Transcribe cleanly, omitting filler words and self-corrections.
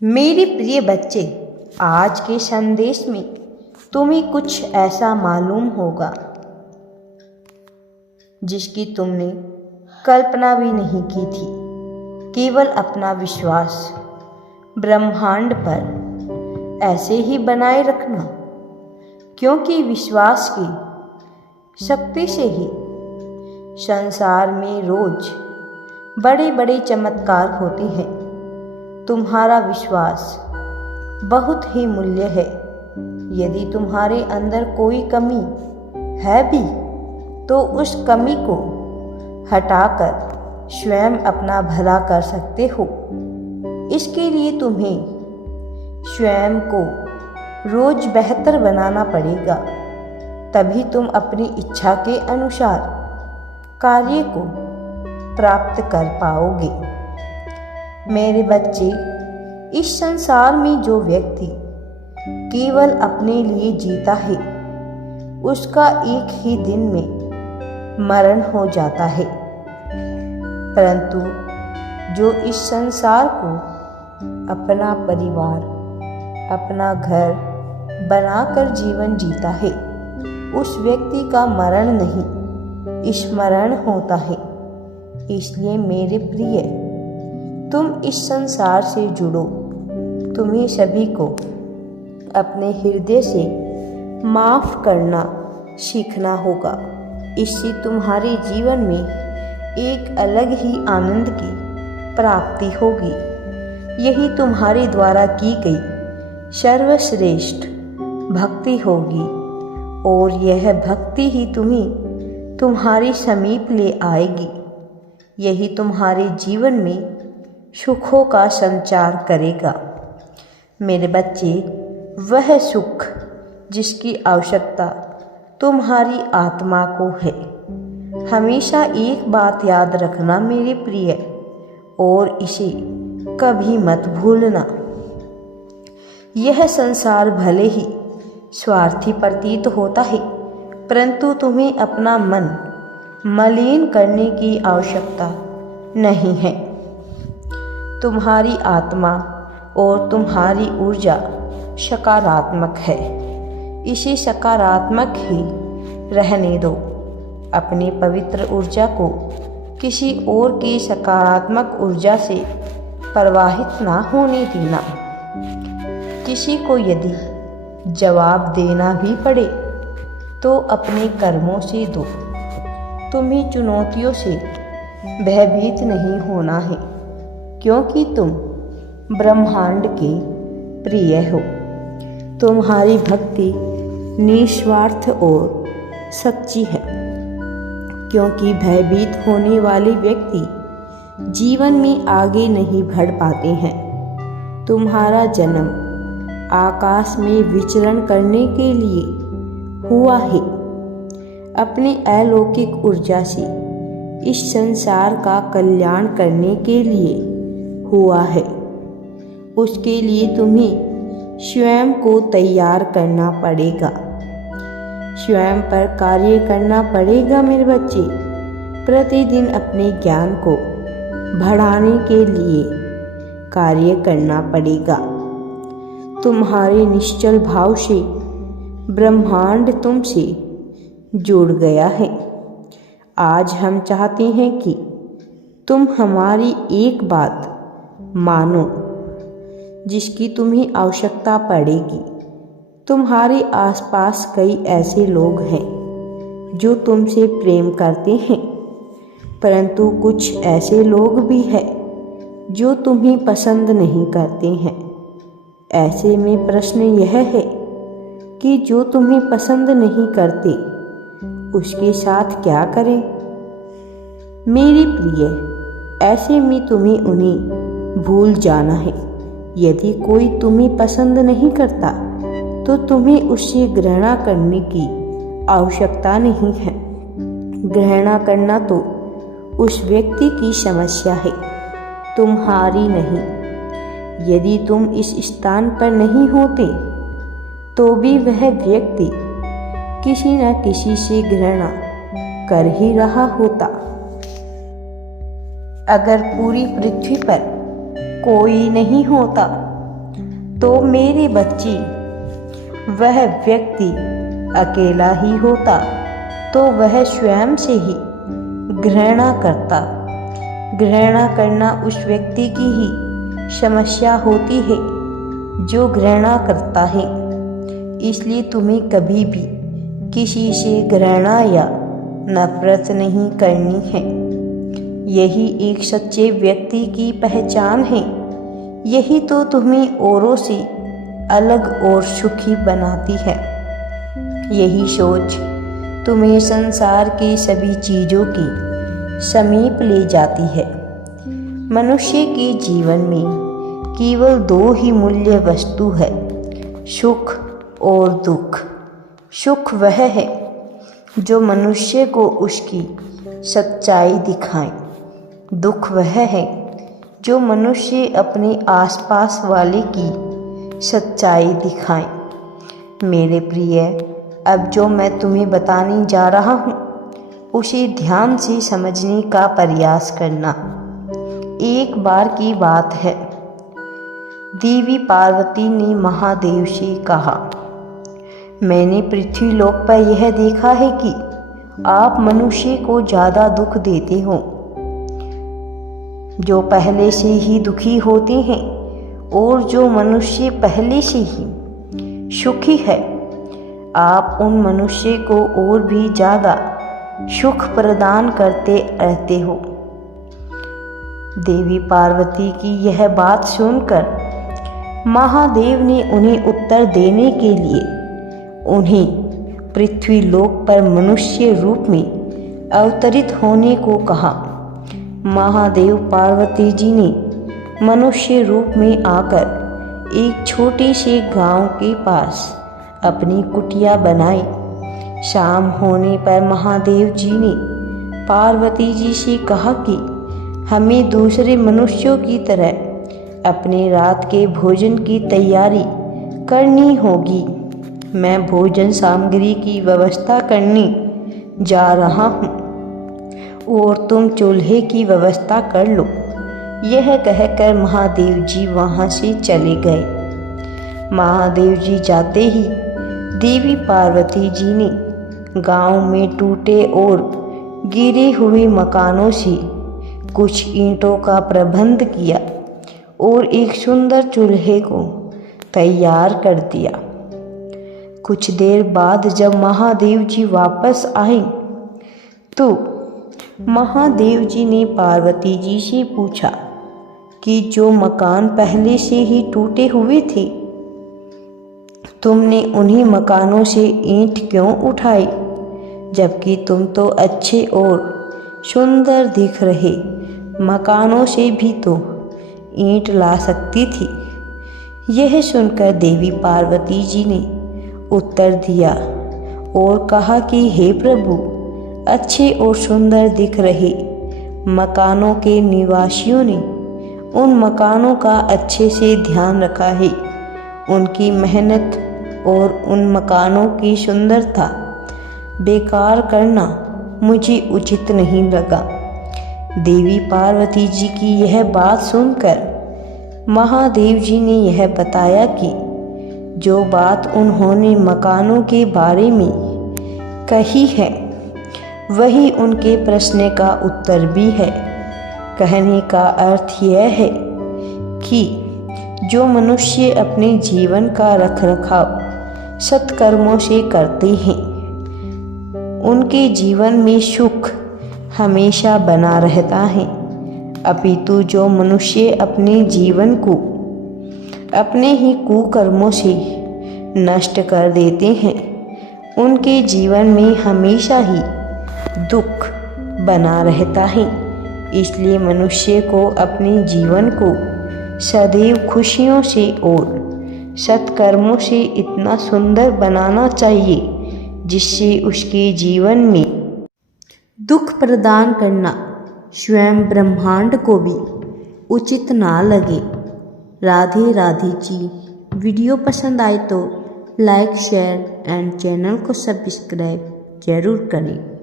मेरे प्रिय बच्चे, आज के संदेश में तुम्हें कुछ ऐसा मालूम होगा जिसकी तुमने कल्पना भी नहीं की थी। केवल अपना विश्वास ब्रह्मांड पर ऐसे ही बनाए रखना, क्योंकि विश्वास की शक्ति से ही संसार में रोज बड़े बड़े चमत्कार होते हैं। तुम्हारा विश्वास बहुत ही मूल्य है। यदि तुम्हारे अंदर कोई कमी है भी तो उस कमी को हटाकर स्वयं अपना भला कर सकते हो। इसके लिए तुम्हें स्वयं को रोज बेहतर बनाना पड़ेगा, तभी तुम अपनी इच्छा के अनुसार कार्य को प्राप्त कर पाओगे। मेरे बच्चे, इस संसार में जो व्यक्ति केवल अपने लिए जीता है, उसका एक ही दिन में मरण हो जाता है। परंतु जो इस संसार को अपना परिवार, अपना घर बनाकर जीवन जीता है, उस व्यक्ति का मरण नहीं, स्मरण होता है। इसलिए मेरे प्रिय, तुम इस संसार से जुड़ो। तुम्हें सभी को अपने हृदय से माफ करना सीखना होगा। इससे तुम्हारे जीवन में एक अलग ही आनंद की प्राप्ति होगी। यही तुम्हारे द्वारा की गई सर्वश्रेष्ठ भक्ति होगी, और यह भक्ति ही तुम्हें तुम्हारे समीप ले आएगी। यही तुम्हारे जीवन में सुखों का संचार करेगा। मेरे बच्चे, वह सुख जिसकी आवश्यकता तुम्हारी आत्मा को है। हमेशा एक बात याद रखना मेरे प्रिय, और इसे कभी मत भूलना। यह संसार भले ही स्वार्थी प्रतीत होता है, परंतु तुम्हें अपना मन मलिन करने की आवश्यकता नहीं है। तुम्हारी आत्मा और तुम्हारी ऊर्जा सकारात्मक है। इसे सकारात्मक ही रहने दो। अपनी पवित्र ऊर्जा को किसी और की सकारात्मक ऊर्जा से प्रवाहित ना होने देना। किसी को यदि जवाब देना भी पड़े तो अपने कर्मों से दो। तुम्हें चुनौतियों से भयभीत नहीं होना है, क्योंकि तुम ब्रह्मांड के प्रिय हो। तुम्हारी भक्ति निस्वार्थ और सच्ची है, क्योंकि भयभीत होने वाले व्यक्ति जीवन में आगे नहीं बढ़ पाते हैं। तुम्हारा जन्म आकाश में विचरण करने के लिए हुआ है। अपनी अलौकिक ऊर्जा से इस संसार का कल्याण करने के लिए हुआ है। उसके लिए तुम्हें स्वयं को तैयार करना पड़ेगा, स्वयं पर कार्य करना पड़ेगा। मेरे बच्चे, प्रतिदिन अपने ज्ञान को बढ़ाने के लिए कार्य करना पड़ेगा। तुम्हारे निश्चल भाव से ब्रह्मांड तुमसे जुड़ गया है। आज हम चाहते हैं कि तुम हमारी एक बात मानो जिसकी तुम्हें आवश्यकता पड़ेगी। तुम्हारे आसपास कई ऐसे लोग हैं जो तुमसे प्रेम करते हैं, परंतु कुछ ऐसे लोग भी हैं जो तुम्हें पसंद नहीं करते हैं। ऐसे में प्रश्न यह है कि जो तुम्हें पसंद नहीं करते उसके साथ क्या करें? मेरे प्रिय, ऐसे में तुम्हें उन्हें भूल जाना है। यदि कोई तुम्हें पसंद नहीं करता तो तुम्हें उससे घृणा करने की आवश्यकता नहीं है। घृणा करना तो उस व्यक्ति की समस्या है, तुम्हारी नहीं। यदि तुम इस स्थान पर नहीं होते तो भी वह व्यक्ति किसी न किसी से घृणा कर ही रहा होता। अगर पूरी पृथ्वी पर कोई नहीं होता तो मेरे बच्चे वह व्यक्ति अकेला ही होता तो वह स्वयं से ही घृणा करता। घृणा करना उस व्यक्ति की ही समस्या होती है जो घृणा करता है। इसलिए तुम्हें कभी भी किसी से घृणा या नफरत नहीं करनी है। यही एक सच्चे व्यक्ति की पहचान है। यही तो तुम्हें औरों से अलग और सुखी बनाती है। यही सोच तुम्हें संसार की सभी चीज़ों की समीप ले जाती है। मनुष्य के जीवन में केवल दो ही मूल्य वस्तु है, सुख और दुख। सुख वह है जो मनुष्य को उसकी सच्चाई दिखाए। दुख वह है जो मनुष्य अपने आसपास वाले की सच्चाई दिखाए। मेरे प्रिय, अब जो मैं तुम्हें बताने जा रहा हूँ उसे ध्यान से समझने का प्रयास करना। एक बार की बात है, देवी पार्वती ने महादेव से कहा, मैंने पृथ्वीलोक पर यह देखा है कि आप मनुष्य को ज़्यादा दुख देते हो। जो पहले से ही दुखी होते हैं और जो मनुष्य पहले से ही सुखी है, आप उन मनुष्य को और भी ज़्यादा सुख प्रदान करते रहते हो। देवी पार्वती की यह बात सुनकर महादेव ने उन्हें उत्तर देने के लिए उन्हें पृथ्वीलोक पर मनुष्य रूप में अवतरित होने को कहा। महादेव पार्वती जी ने मनुष्य रूप में आकर एक छोटे से गांव के पास अपनी कुटिया बनाई। शाम होने पर महादेव जी ने पार्वती जी से कहा कि हमें दूसरे मनुष्यों की तरह अपने रात के भोजन की तैयारी करनी होगी। मैं भोजन सामग्री की व्यवस्था करने जा रहा हूँ और तुम चूल्हे की व्यवस्था कर लो। यह कहकर महादेव जी वहाँ से चले गए। महादेव जी जाते ही देवी पार्वती जी ने गांव में टूटे और गिरे हुए मकानों से कुछ ईंटों का प्रबंध किया और एक सुंदर चूल्हे को तैयार कर दिया। कुछ देर बाद जब महादेव जी वापस आए तो महादेव जी ने पार्वती जी से पूछा कि जो मकान पहले से ही टूटे हुए थे, तुमने उन्हीं मकानों से ईंट क्यों उठाई, जबकि तुम तो अच्छे और सुंदर दिख रहे मकानों से भी तो ईंट ला सकती थी। यह सुनकर देवी पार्वती जी ने उत्तर दिया और कहा कि हे प्रभु, अच्छे और सुंदर दिख रहे मकानों के निवासियों ने उन मकानों का अच्छे से ध्यान रखा है। उनकी मेहनत और उन मकानों की सुंदरता बेकार करना मुझे उचित नहीं लगा। देवी पार्वती जी की यह बात सुनकर महादेव जी ने यह बताया कि जो बात उन्होंने मकानों के बारे में कही है वही उनके प्रश्न का उत्तर भी है। कहने का अर्थ यह है कि जो मनुष्य अपने जीवन का रखरखाव सत्कर्मों से करते हैं उनके जीवन में सुख हमेशा बना रहता है। अपितु जो मनुष्य अपने जीवन को अपने ही कुकर्मों से नष्ट कर देते हैं उनके जीवन में हमेशा ही दुख बना रहता है। इसलिए मनुष्य को अपने जीवन को सदैव खुशियों से और सत्कर्मों से इतना सुंदर बनाना चाहिए जिससे उसके जीवन में दुख प्रदान करना स्वयं ब्रह्मांड को भी उचित ना लगे। राधे राधे जी। वीडियो पसंद आए तो लाइक, शेयर एंड चैनल को सब्सक्राइब जरूर करें।